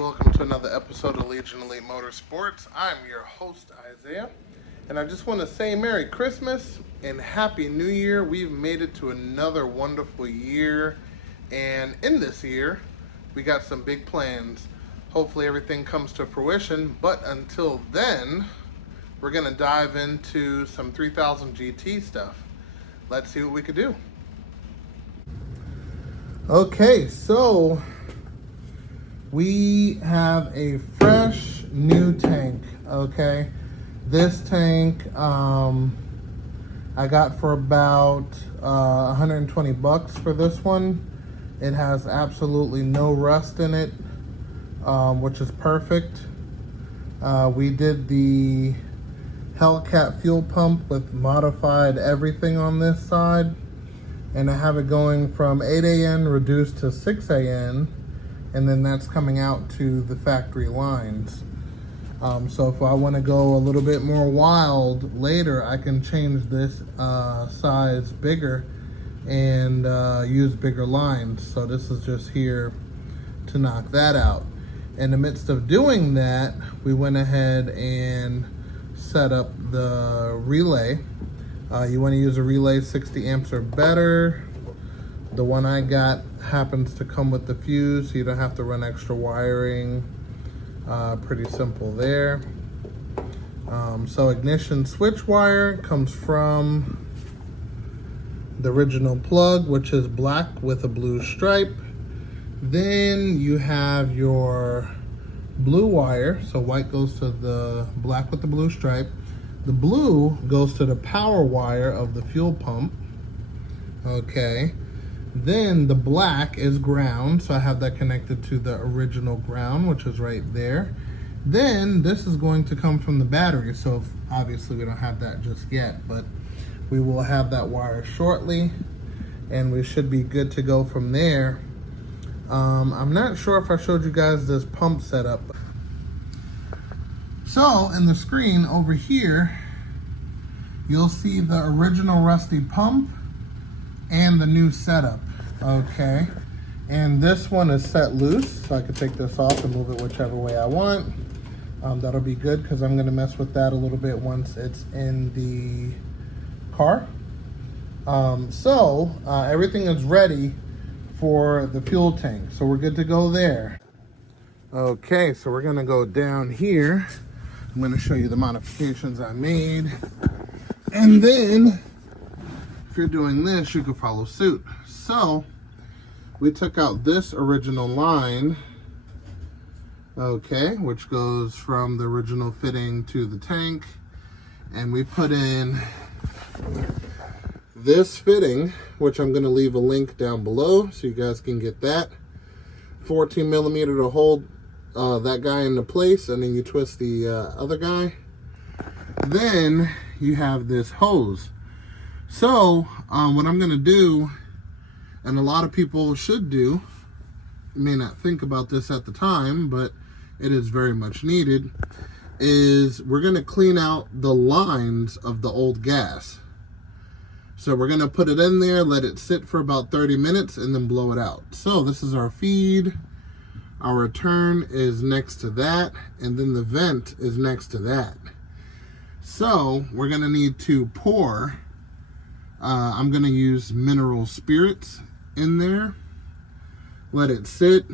welcome to another episode of Legion Elite Motorsports. I'm your host, Isaiah, and I just want to say Merry Christmas and Happy New Year. We've made it to another wonderful year, and in this year, we got some big plans. Hopefully everything comes to fruition, but until then, we're going to dive into some 3000 GT stuff. Let's see what we could do. Okay, so we have a fresh new tank. Okay, this tank I got for about 120 bucks for this one. It has absolutely no rust in it, which is perfect. We did the hellcat fuel pump with modified everything on this side, and I have it going from 8 AN reduced to 6 AN, and then that's coming out to the factory lines. So if I want to go a little bit more wild later, I can change this size bigger and use bigger lines. So this is just here to knock that out. In the midst of doing that, we went ahead and set up the relay. You want to use a relay 60 amps or better. The one I got happens to come with the fuse, so you don't have to run extra wiring. Pretty simple there. So ignition switch wire comes from the original plug, which is black with a blue stripe. Then you have your blue wire, so white goes to the black with the blue stripe. The blue goes to the power wire of the fuel pump. Okay. Then the black is ground, so I have that connected to the original ground, which is right there. Then this is going to come from the battery, so obviously we don't have that just yet, but we will have that wire shortly, and we should be good to go from there. I'm not sure if I showed you guys this pump setup. So in the screen over here, you'll see the original rusty pump and the new setup. Okay, and this one is set loose, so I can take this off and move it whichever way I want. That'll be good because I'm going to mess with that a little bit once it's in the car. Everything is ready for the fuel tank, so we're good to go there. Okay, so we're going to go down here. I'm going to show you the modifications I made, and then if you're doing this, you can follow suit. So we took out this original line, okay, which goes from the original fitting to the tank, and we put in this fitting, which I'm going to leave a link down below so you guys can get that. 14 millimeter to hold that guy into place, and then you twist the other guy. Then you have this hose. So what I'm going to do, and a lot of people should do, you may not think about this at the time, but it is very much needed, is we're going to clean out the lines of the old gas. So we're going to put it in there, let it sit for about 30 minutes, and then blow it out. So this is our feed. Our return is next to that, and then the vent is next to that. So we're going to need to pour. I'm going to use mineral spirits in there. Let it sit.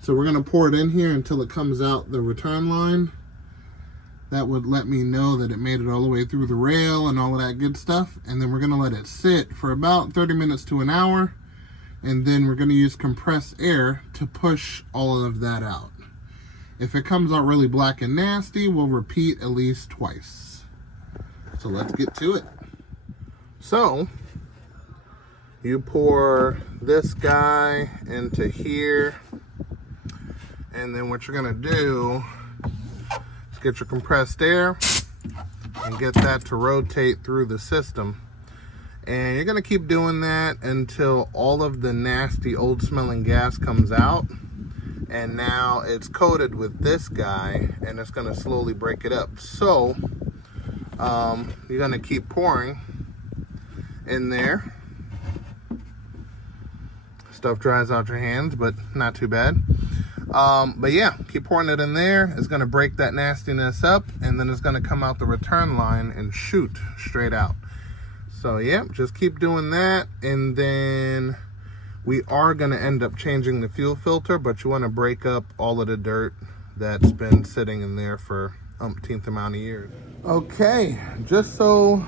So we're going to pour it in here until it comes out the return line. That would let me know that it made it all the way through the rail and all of that good stuff. And then we're going to let it sit for about 30 minutes to an hour. And then we're going to use compressed air to push all of that out. If it comes out really black and nasty, we'll repeat at least twice. So let's get to it. So you pour this guy into here, and then what you're gonna do is get your compressed air and get that to rotate through the system. And you're gonna keep doing that until all of the nasty old smelling gas comes out, and now it's coated with this guy, and it's gonna slowly break it up. So you're gonna keep pouring in there. Stuff dries out your hands, but not too bad. But yeah, keep pouring it in there. It's going to break that nastiness up, and then it's going to come out the return line and shoot straight out. So yeah, just keep doing that, and then we are going to end up changing the fuel filter, but you want to break up all of the dirt that's been sitting in there for umpteenth amount of years. Okay, just so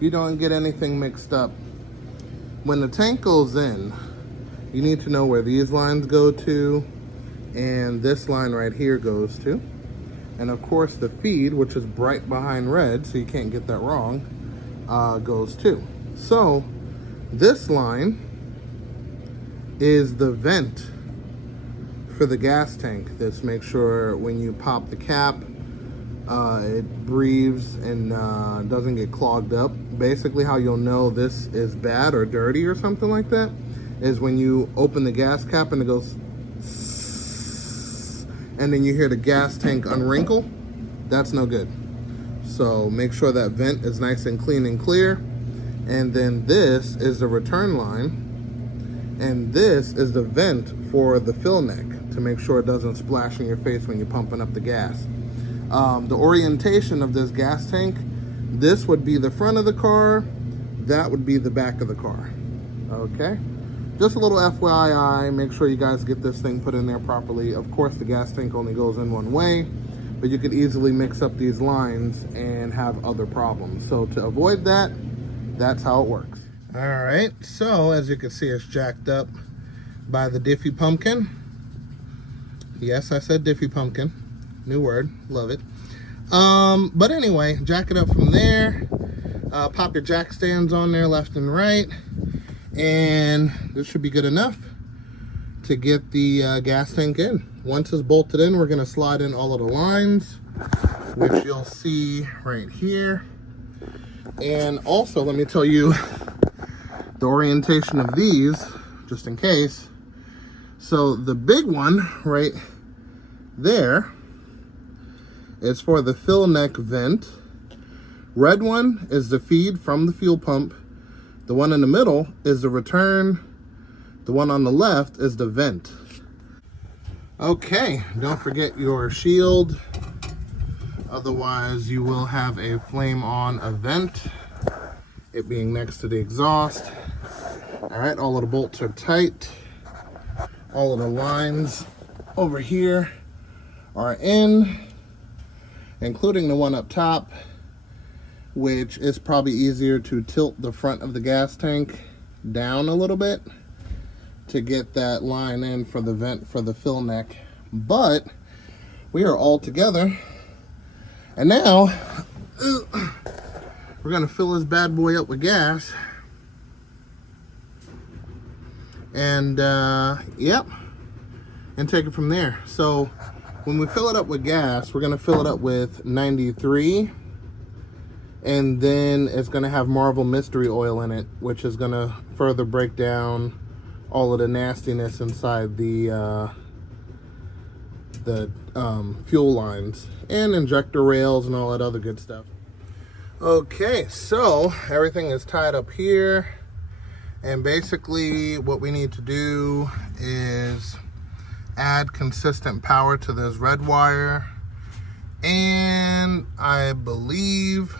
you don't get anything mixed up, when the tank goes in, you need to know where these lines go to, and this line right here goes to. And of course the feed, which is bright behind red, so you can't get that wrong, goes to. So this line is the vent for the gas tank. This makes sure when you pop the cap, it breathes and doesn't get clogged up. Basically how you'll know this is bad or dirty or something like that is when you open the gas cap and it goes and then you hear the gas tank unwrinkle. That's no good. So make sure that vent is nice and clean and clear. And then this is the return line, and this is the vent for the fill neck to make sure it doesn't splash in your face when you're pumping up the gas. The orientation of this gas tank, this would be the front of the car, that would be the back of the car. Okay, just a little FYI, make sure you guys get this thing put in there properly. Of course the gas tank only goes in one way, but you could easily mix up these lines and have other problems. So to avoid that, that's how it works. All right, so as you can see, it's jacked up by the Diffie pumpkin. Yes, I said Diffie pumpkin. New word, love it. But anyway, jack it up from there. Pop your jack stands on there left and right. And this should be good enough to get the gas tank in. Once it's bolted in, we're gonna slide in all of the lines, which you'll see right here. And also, let me tell you the orientation of these, just in case. So the big one right there is for the fill neck vent. Red one is the feed from the fuel pump. The one in the middle is the return. The one on the left is the vent. Okay, don't forget your shield. Otherwise, you will have a flame on event, it being next to the exhaust. All right, all of the bolts are tight. All of the lines over here are in, including the one up top, which is probably easier to tilt the front of the gas tank down a little bit to get that line in for the vent for the fill neck. But we are all together, and now we're gonna fill this bad boy up with gas. And yep, and take it from there. So when we fill it up with gas, we're gonna fill it up with 93, and then it's gonna have Marvel Mystery Oil in it, which is gonna further break down all of the nastiness inside the fuel lines and injector rails and all that other good stuff. Okay, so everything is tied up here, and basically what we need to do is add consistent power to this red wire, and I believe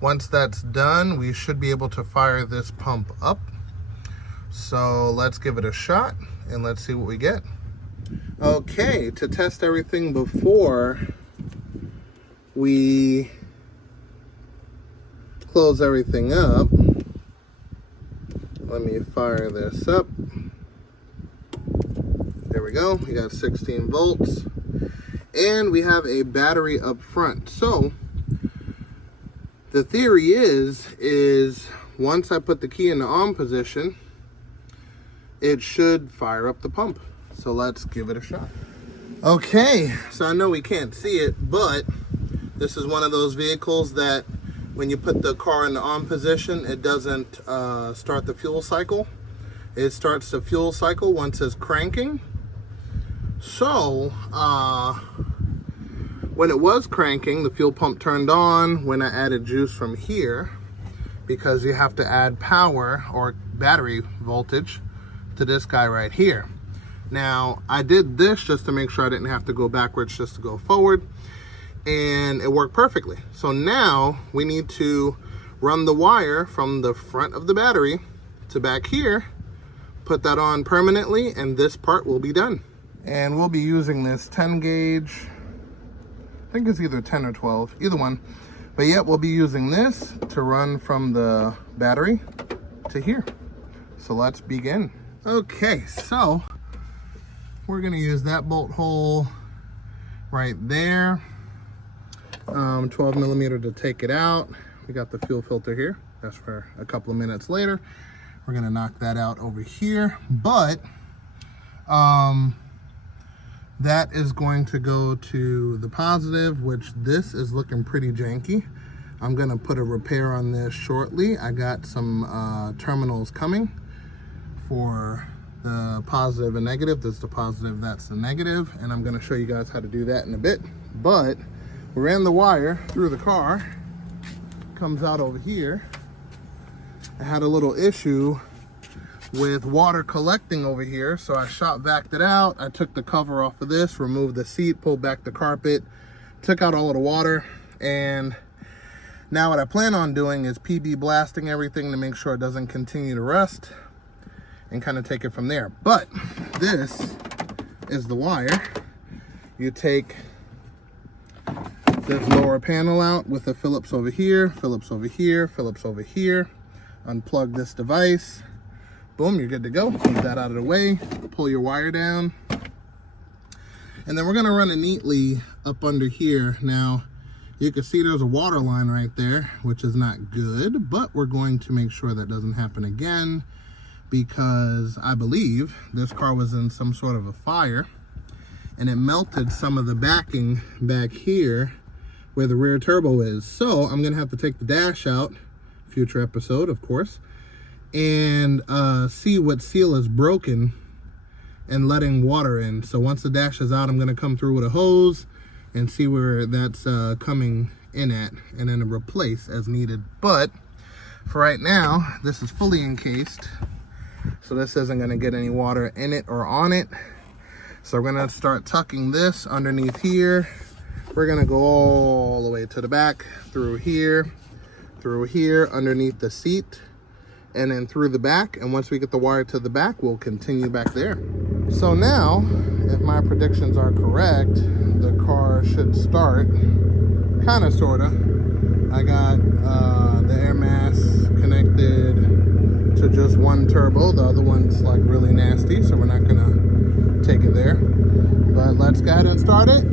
once that's done, we should be able to fire this pump up. So let's give it a shot and let's see what we get. Okay, to test everything before we close everything up, let me fire this up. There we go, we got 16 volts, and we have a battery up front. So the theory is once I put the key in the on position, it should fire up the pump. So let's give it a shot. Okay, so I know we can't see it, but this is one of those vehicles that when you put the car in the on position, it doesn't start the fuel cycle. It starts the fuel cycle once it's cranking. So when it was cranking, the fuel pump turned on when I added juice from here, because you have to add power or battery voltage to this guy right here. Now, I did this just to make sure I didn't have to go backwards, just to go forward, and it worked perfectly. So now we need to run the wire from the front of the battery to back here, put that on permanently, and this part will be done. And we'll be using this 10 gauge, I think it's either 10 or 12, either one. But yeah, we'll be using this to run from the battery to here. So let's begin. Okay, so we're gonna use that bolt hole right there. 12 millimeter to take it out. We got the fuel filter here. That's for a couple of minutes later. We're gonna knock that out over here. But that is going to go to the positive, which this is looking pretty janky. I'm gonna put a repair on this shortly. I got some terminals coming for the positive and negative. This is the positive, that's the negative, and I'm gonna show you guys how to do that in a bit. But we ran the wire through the car, comes out over here. I had a little issue with water collecting over here, so I shop vacked it out. I took the cover off of this, removed the seat, pulled back the carpet, took out all of the water, and now what I plan on doing is PB blasting everything to make sure it doesn't continue to rust, and kind of take it from there. But this is the wire. You take this lower panel out with a Phillips over here, Phillips over here, Phillips over here. Unplug this device. Boom, you're good to go. Move that out of the way. Pull your wire down. And then we're gonna run it neatly up under here. Now, you can see there's a water line right there, which is not good, but we're going to make sure that doesn't happen again, because I believe this car was in some sort of a fire and it melted some of the backing back here where the rear turbo is. So I'm gonna have to take the dash out, future episode of course, and see what seal is broken and letting water in. So once the dash is out, I'm gonna come through with a hose and see where that's coming in at, and then replace as needed. But for right now, this is fully encased, so this isn't gonna get any water in it or on it. So we're gonna start tucking this underneath here. We're gonna go all the way to the back, through here, underneath the seat, and then through the back. And once we get the wire to the back, we'll continue back there. So now, if my predictions are correct, the car should start, kinda, sorta. I got the air mass connected to just one turbo. The other one's like really nasty, so we're not gonna take it there. But let's go ahead and start it.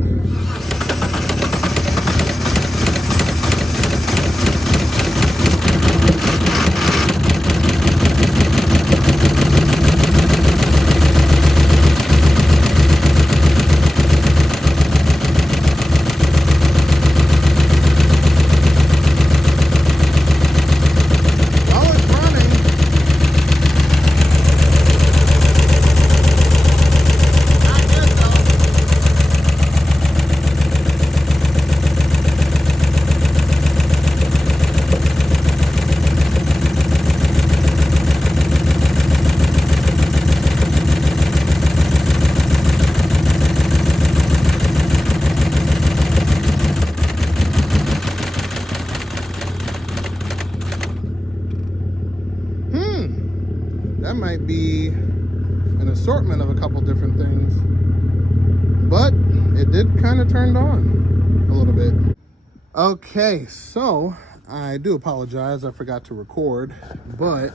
That might be an assortment of a couple different things, but it did kind of turned on a little bit. Okay, so I do apologize, I forgot to record, but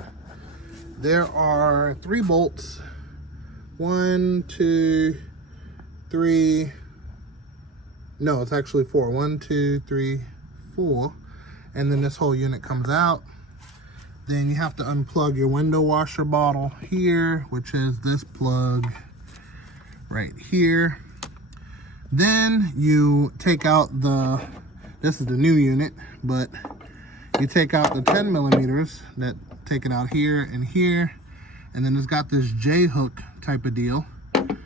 there are 3 bolts. 1, 2, 3. No, it's actually 4. 1, 2, 3, 4. And then this whole unit comes out. Then you have to unplug your window washer bottle here, which is this plug right here. Then you take out the, this is the new unit, but you take out the 10 millimeters, that take it out here and here. And then it's got this J-hook type of deal.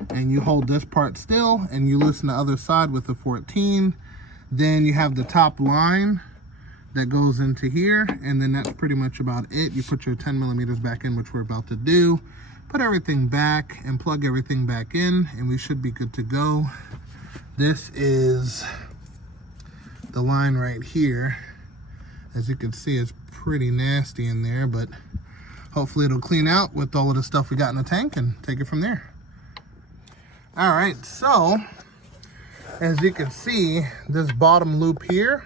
And you hold this part still and you loosen the other side with the 14. Then you have the top line that goes into here, and then that's pretty much about it. You put your 10 millimeters back in, which we're about to do, put everything back and plug everything back in, and we should be good to go. This is the line right here. As you can see, it's pretty nasty in there, but hopefully it'll clean out with all of the stuff we got in the tank and take it from there. All right, so as you can see, this bottom loop here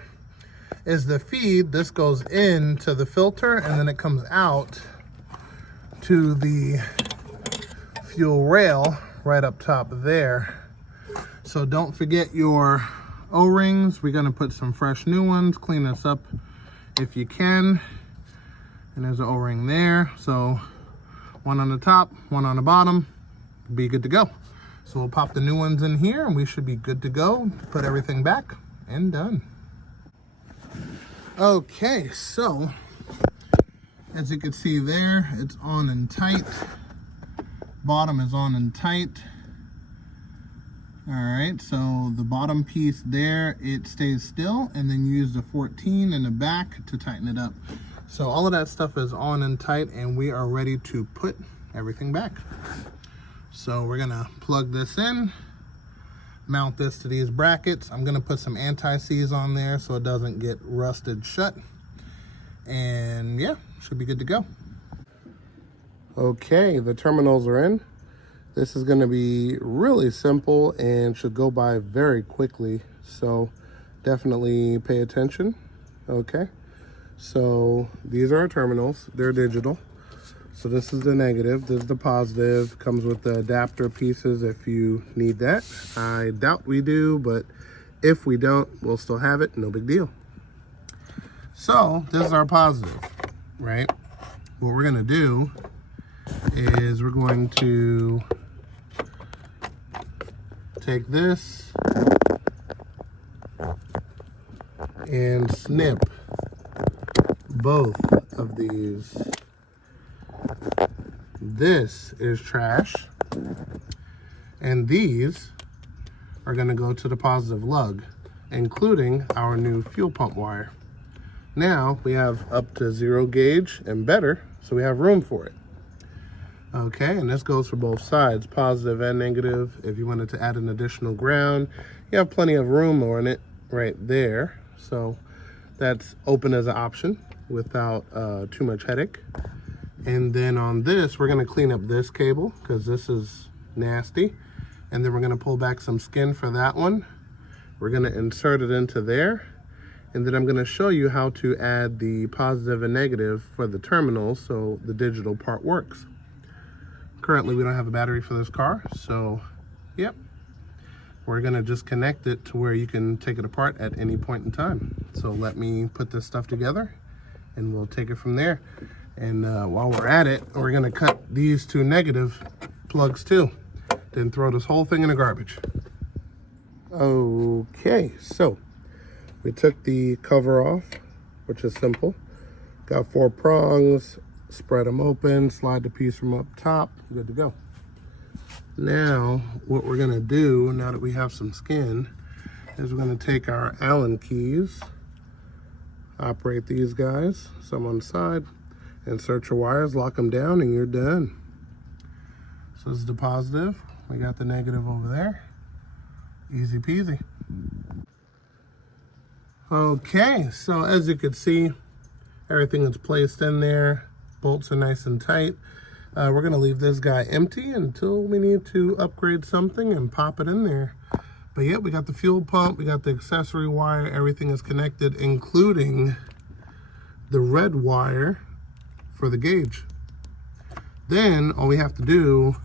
is the feed. This goes into the filter and then it comes out to the fuel rail right up top there. So don't forget your O-rings. We're gonna put some fresh new ones. Clean this up if you can. And there's an O-ring there. So one on the top, one on the bottom, be good to go. So we'll pop the new ones in here and we should be good to go. Put everything back and done. Okay, so as you can see there, it's on and tight. Bottom is on and tight. All right, so the bottom piece there, it stays still, and then you use the 14 in the back to tighten it up. So all of that stuff is on and tight, and we are ready to put everything back. So we're gonna plug this in, mount this to these brackets. I'm gonna put some anti-seize on there so it doesn't get rusted shut. And yeah, should be good to go. Okay, the terminals are in. This is gonna be really simple and should go by very quickly. So definitely pay attention. Okay, so these are our terminals. They're digital. So this is the negative, this is the positive. Comes with the adapter pieces if you need that. I doubt we do, but if we don't, we'll still have it, no big deal. So this is our positive, right? What we're gonna do is we're going to take this and snip both of these. This is trash, and these are going to go to the positive lug, including our new fuel pump wire. Now we have up to 0 gauge and better, so we have room for it. Okay, and this goes for both sides, positive and negative. If you wanted to add an additional ground, you have plenty of room on it right there. So that's open as an option without too much headache. And then on this, we're gonna clean up this cable because this is nasty. And then we're gonna pull back some skin for that one. We're gonna insert it into there. And then I'm gonna show you how to add the positive and negative for the terminals so the digital part works. Currently, we don't have a battery for this car, so yep. We're gonna just connect it to where you can take it apart at any point in time. So let me put this stuff together and we'll take it from there. And while we're at it, we're gonna cut these 2 negative plugs too. Then throw this whole thing in the garbage. Okay, so we took the cover off, which is simple. Got 4 prongs, spread them open, slide the piece from up top, good to go. Now, what we're gonna do, now that we have some skin, is we're gonna take our Allen keys, operate these guys, some on the side, insert your wires, lock them down, and you're done. So this is the positive. We got the negative over there. Easy peasy. Okay, so as you can see, everything is placed in there. Bolts are nice and tight. We're gonna leave this guy empty until we need to upgrade something and pop it in there. But yeah, we got the fuel pump, we got the accessory wire, everything is connected, including the red wire for the gauge. Then all we have to do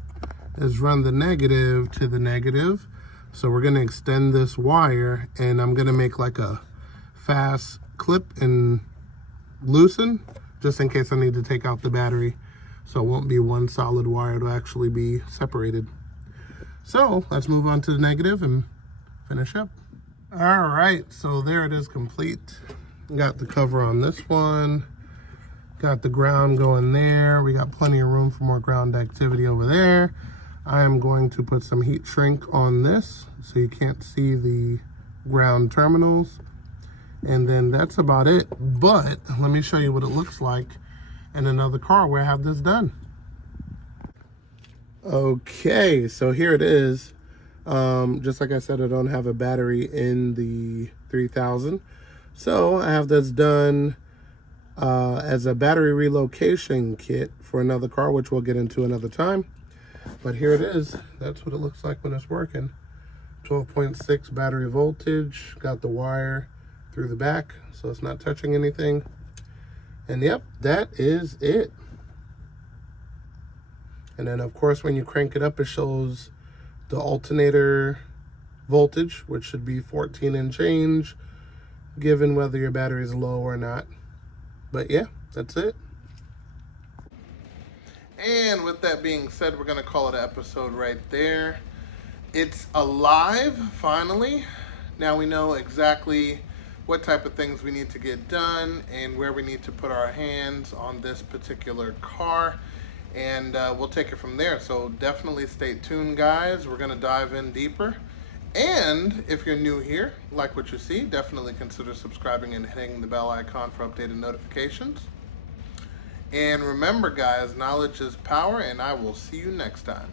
is run the negative to the negative. So we're gonna extend this wire and I'm gonna make like a fast clip and loosen just in case I need to take out the battery. So it won't be one solid wire, it'll actually be separated. So let's move on to the negative and finish up. All right, so there it is complete. Got the cover on this one. Got the ground going there. We got plenty of room for more ground activity over there. I am going to put some heat shrink on this so you can't see the ground terminals. And then that's about it. But let me show you what it looks like in another car where I have this done. Okay, so here it is. Just like I said, I don't have a battery in the 3000. So I have this done as a battery relocation kit for another car, which we'll get into another time. But here it is. That's what it looks like when it's working. 12.6 battery voltage. Got the wire through the back, so it's not touching anything. And yep, that is it. And then of course when you crank it up, it shows the alternator voltage, which should be 14 and change, given whether your battery is low or not. But yeah, that's it. And with that being said, we're gonna call it an episode right there. It's alive, finally. Now we know exactly what type of things we need to get done and where we need to put our hands on this particular car. And we'll take it from there. So definitely stay tuned, guys. We're gonna dive in deeper. And if you're new here, like what you see, definitely consider subscribing and hitting the bell icon for updated notifications. And remember, guys, knowledge is power, and I will see you next time.